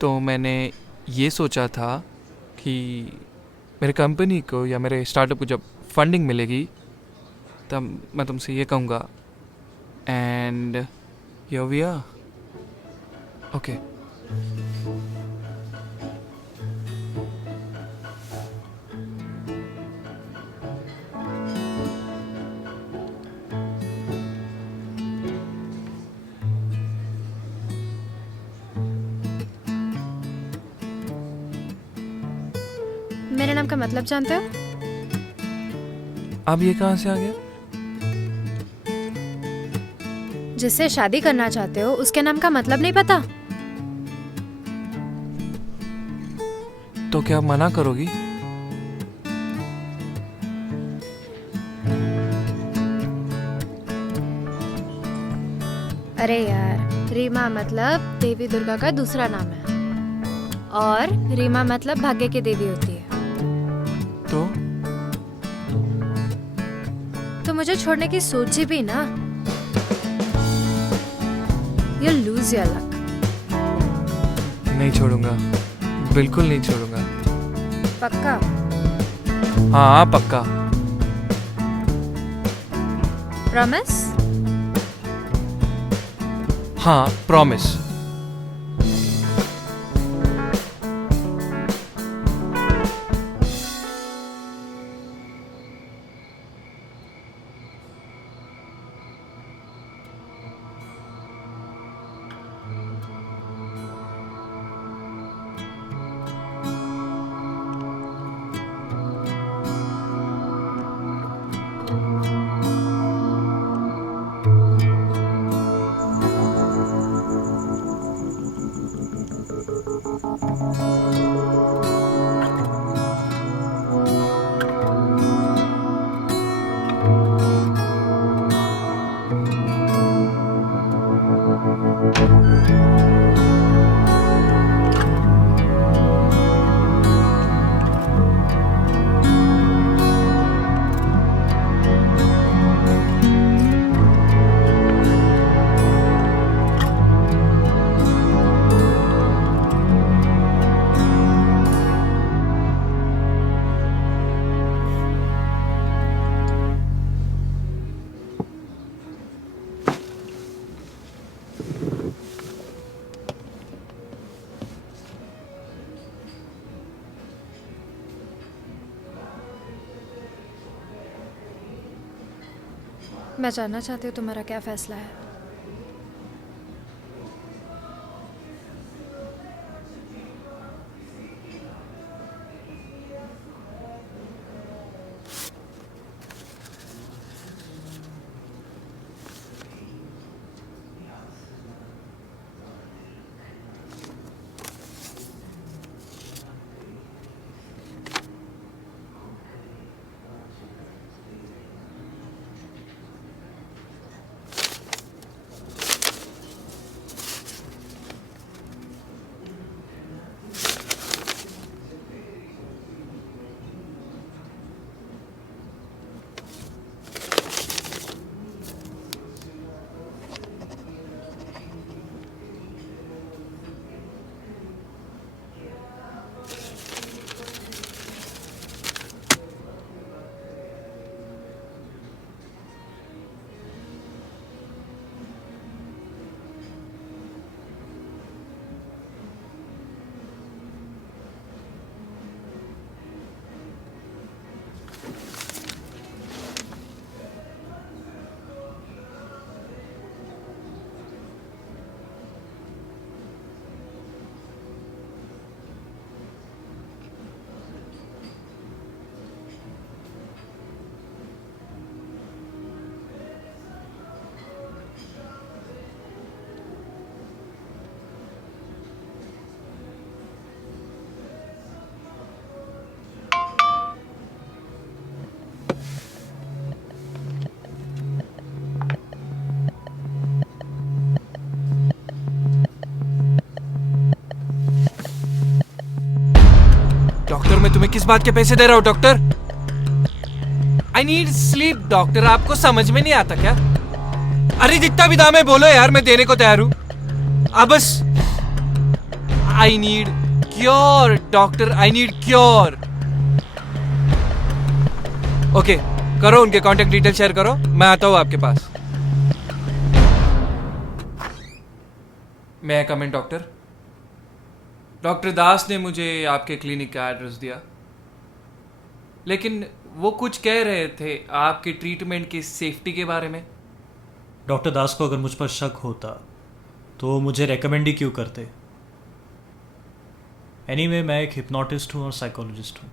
तो मैंने ये सोचा था कि मेरे कंपनी को या मेरे स्टार्टअप को जब फंडिंग मिलेगी तब मैं तुमसे ये कहूँगा and here we are. Okay. मेरे नाम का मतलब जानते हो? अब ये कहाँ से आ गया? जिससे शादी करना चाहते हो उसके नाम का मतलब नहीं पता? तो क्या मना करोगी? अरे यार, रीमा मतलब देवी दुर्गा का दूसरा नाम है और रीमा मतलब भाग्य की देवी होती है। तो मुझे छोड़ने की सोची भी ना, यू लूज योर लक। नहीं छोड़ूंगा, बिल्कुल नहीं छोड़ूंगा। पक्का? हाँ पक्का। प्रॉमिस? हाँ प्रॉमिस। मैं जानना चाहती हूँ तुम्हारा क्या फैसला है। तुम्हें किस बात के पैसे दे रहा हूँ doctor? I need sleep doctor, आपको समझ में नहीं आता क्या? अरे जितना भी दाम है बोलो यार, मैं देने को तैयार हूँ। अब बस I need cure doctor, I need cure. Okay करो, उनके कांटेक्ट डिटेल शेयर करो, मैं आता हूँ आपके पास। मैं कम इन डॉक्टर? डॉक्टर दास ने मुझे आपके क्लिनिक का एड्रेस दिया, लेकिन वो कुछ कह रहे थे आपके ट्रीटमेंट की सेफ्टी के बारे में। डॉक्टर दास को अगर मुझ पर शक होता तो वो मुझे रेकमेंड ही क्यों करते? एनीवे, मैं एक हिप्नोटिस्ट हूँ और साइकोलॉजिस्ट हूँ,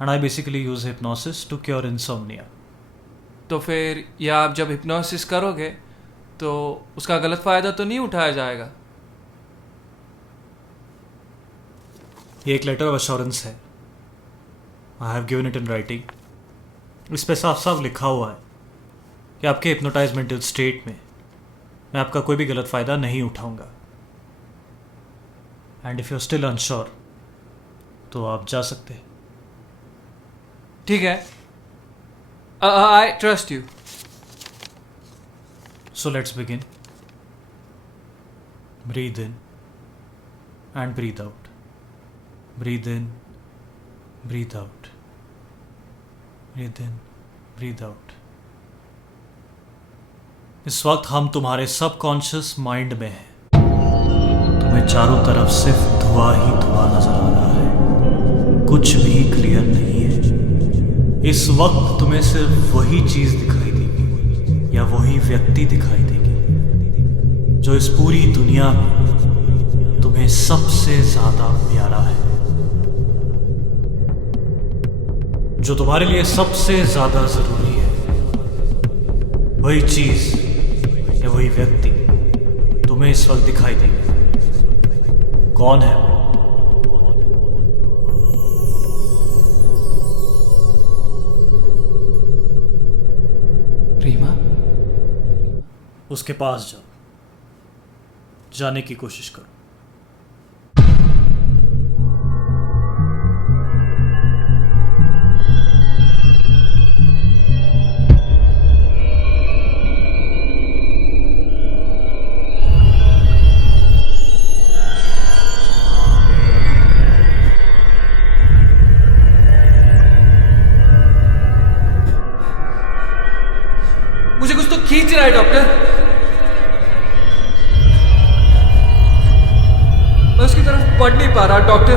and I basically use hypnosis to cure insomnia. तो फिर ये आप जब हिप्नोसिस करोगे तो उसका गलत फायदा तो नहीं उठाया जाएगा? ये एक लेटर ऑफ अश्योरेंस है, I have given it in writing. इस पे साफ साफ लिखा हुआ है कि आपके हिप्नोटाइज मेंटल स्टेट में मैं आपका कोई भी गलत फ़ायदा नहीं उठाऊंगा। And if you still unsure तो आप जा सकते हैं। ठीक है, I trust you. So let's begin. Breathe in and breathe out, breathe in, breathe out, breathe in, breathe out. इस वक्त हम तुम्हारे सबकॉन्शियस माइंड में हैं। तुम्हें चारों तरफ सिर्फ धुआं ही धुआं नजर आ रहा है, कुछ भी क्लियर नहीं है। इस वक्त तुम्हें सिर्फ वही चीज दिखाई देगी या वही व्यक्ति दिखाई देगी जो इस पूरी दुनिया में तुम्हें सबसे ज्यादा प्यारा है, जो तुम्हारे लिए सबसे ज्यादा जरूरी है। वही चीज या वही व्यक्ति तुम्हें इस वक्त दिखाई देगी। कौन है वो? रीमा? उसके पास जाओ, जाने की कोशिश करो। मुझे कुछ तो खींच रहा है डॉक्टर। मैं उसकी तरफ बढ़ नहीं पा रहा डॉक्टर।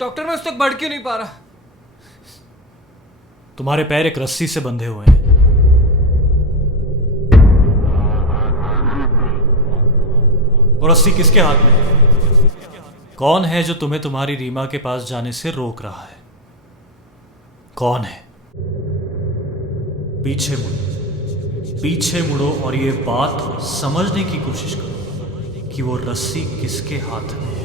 डॉक्टर मैं उस तक बढ़ क्यों नहीं पा रहा? तुम्हारे पैर एक रस्सी से बंधे हुए हैं। वो रस्सी किसके हाथ में है? कौन है जो तुम्हें तुम्हारी रीमा के पास जाने से रोक रहा है? कौन है? पीछे मुड़ो, पीछे मुड़ो और ये बात समझने की कोशिश करो कि वो रस्सी किसके हाथ में है।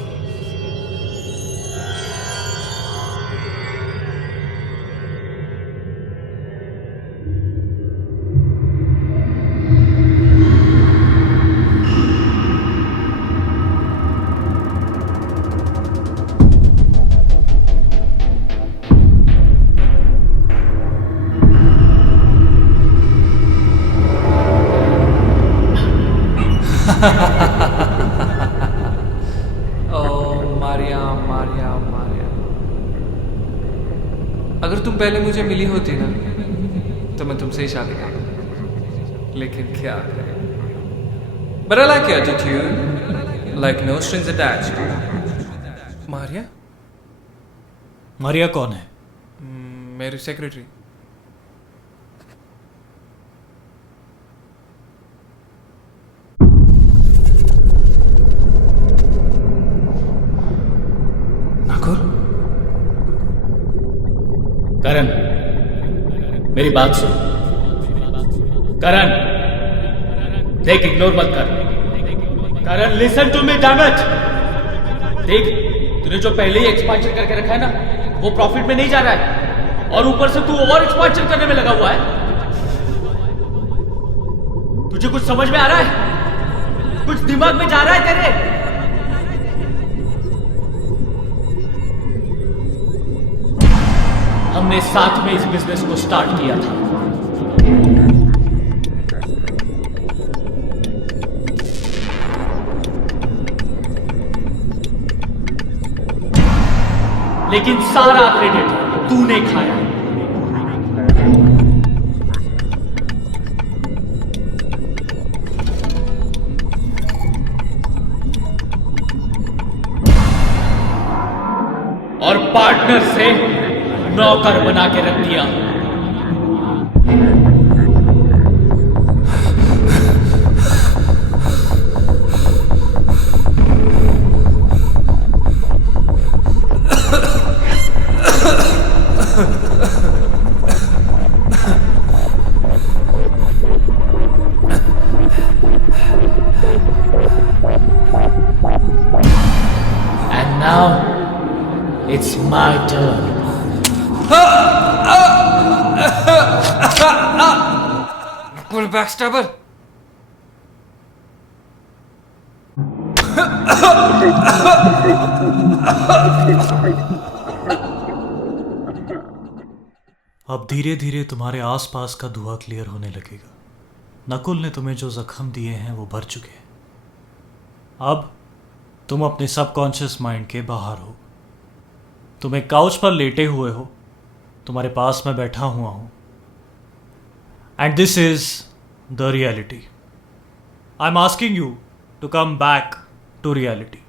मारिया मारिया मारिया, अगर तुम पहले मुझे मिली होती ना तो मैं तुमसे ही शादी करता, लेकिन क्या करें। But I like your attitude, like no strings attached. Maria? Maria कौन है? मेरी सेक्रेटरी। करण, मेरी बात सुन। करण, देख, इग्नोर मत कर। Karan, listen to me damn it. देख, तूने जो पहले ही एक्सपांशन करके रखा है ना, वो प्रॉफिट में नहीं जा रहा है, और ऊपर से तू और एक्सपांशन करने में लगा हुआ है। तुझे कुछ समझ में आ रहा है? कुछ दिमाग में जा रहा है तेरे? हमने साथ में इस बिजनेस को स्टार्ट किया था। लेकिन सारा क्रेडिट तूने खाया। और पार्टनर से नौकर बना के रख दिया। And now it's my turn. Pull back, stubber. अब धीरे धीरे तुम्हारे आसपास का धुआं क्लियर होने लगेगा। नकुल ने तुम्हें जो जख्म दिए हैं वो भर चुके हैं। अब तुम अपने सबकॉन्शियस माइंड के बाहर हो। तुम एक काउच पर लेटे हुए हो, तुम्हारे पास मैं बैठा हुआ हूं, and this is the reality. I am asking you to come back to reality.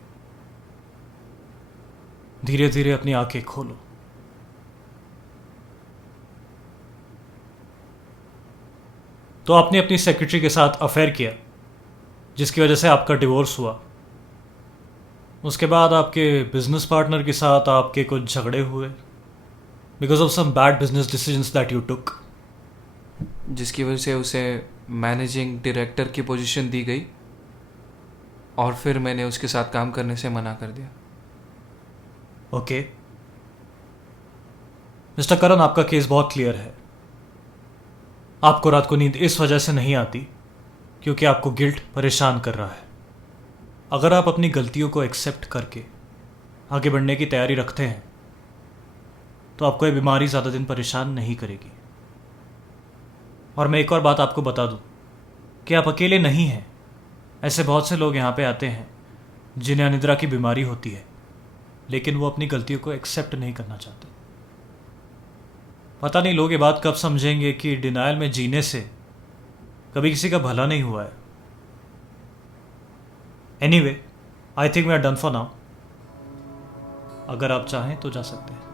धीरे धीरे अपनी आंखें खोलो। तो आपने अपनी सेक्रेटरी के साथ अफेयर किया, जिसकी वजह से आपका डिवोर्स हुआ। उसके बाद आपके बिजनेस पार्टनर के साथ आपके कुछ झगड़े हुए because of some bad business decisions that you took, जिसकी वजह से उसे मैनेजिंग डायरेक्टर की पोजीशन दी गई और फिर मैंने उसके साथ काम करने से मना कर दिया। ओके मिस्टर करण, आपका केस बहुत क्लियर है। आपको रात को नींद इस वजह से नहीं आती क्योंकि आपको गिल्ट परेशान कर रहा है। अगर आप अपनी गलतियों को एक्सेप्ट करके आगे बढ़ने की तैयारी रखते हैं तो आपको ये बीमारी ज़्यादा दिन परेशान नहीं करेगी। और मैं एक और बात आपको बता दूं कि आप अकेले नहीं हैं। ऐसे बहुत से लोग यहाँ पे आते हैं जिन्हें अनिद्रा की बीमारी होती है, लेकिन वो अपनी गलतियों को एक्सेप्ट नहीं करना चाहते। पता नहीं लोग ये बात कब समझेंगे कि डिनायल में जीने से कभी किसी का भला नहीं हुआ है। Anyway, I think we are done for now. अगर आप चाहें तो जा सकते हैं।